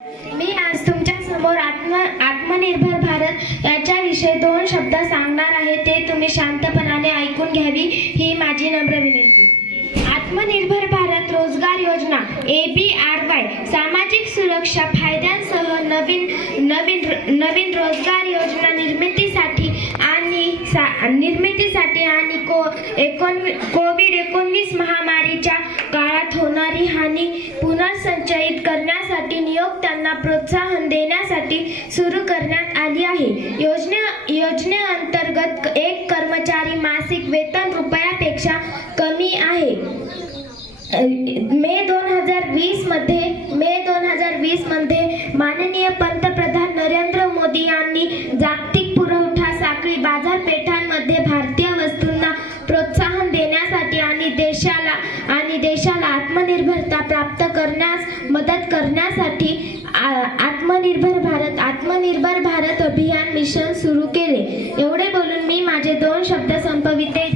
मी आज तुमच्या समोर आत्मनिर्भर भारत याच्याविषयी 2 शब्द सांगणार आहे. ते तुम्ही शांतपणाने ऐकून घ्यावी ही माझी नम्र विनंती. आत्मनिर्भर भारत रोजगार योजना ABRY सामाजिक सुरक्षा फायद्यांसह नवीन रोजगार योजना निर्मितीसाठी आणि कोविड-19 महामारीच्या काळात होणारी हानी पुनर्संचयित करण्यासाठी नियोक्त्यांना प्रोत्साहन देण्यासाठी सुरू करण्यात आली आहे. योजनेअंतर्गत एक कर्मचारी मासिक वेतन रुपयापेक्षा कमी आहे. मे 2020 मध्ये माननीय पंतप्रधान नरेंद्र मोदी यांनी जागतिक पुरवठा साखळी बाजारपेठांमध्ये भारतीय वस्तूंना प्रोत्साहन देण्यासाठी आणि देशाला आत्मनिर्भरता प्राप्त करण्यास मदत करण्यासाठी आत्मनिर्भर भारत अभियान मिशन सुरू केले. एवढे बोलून मी माझे 2 शब्द संपविते.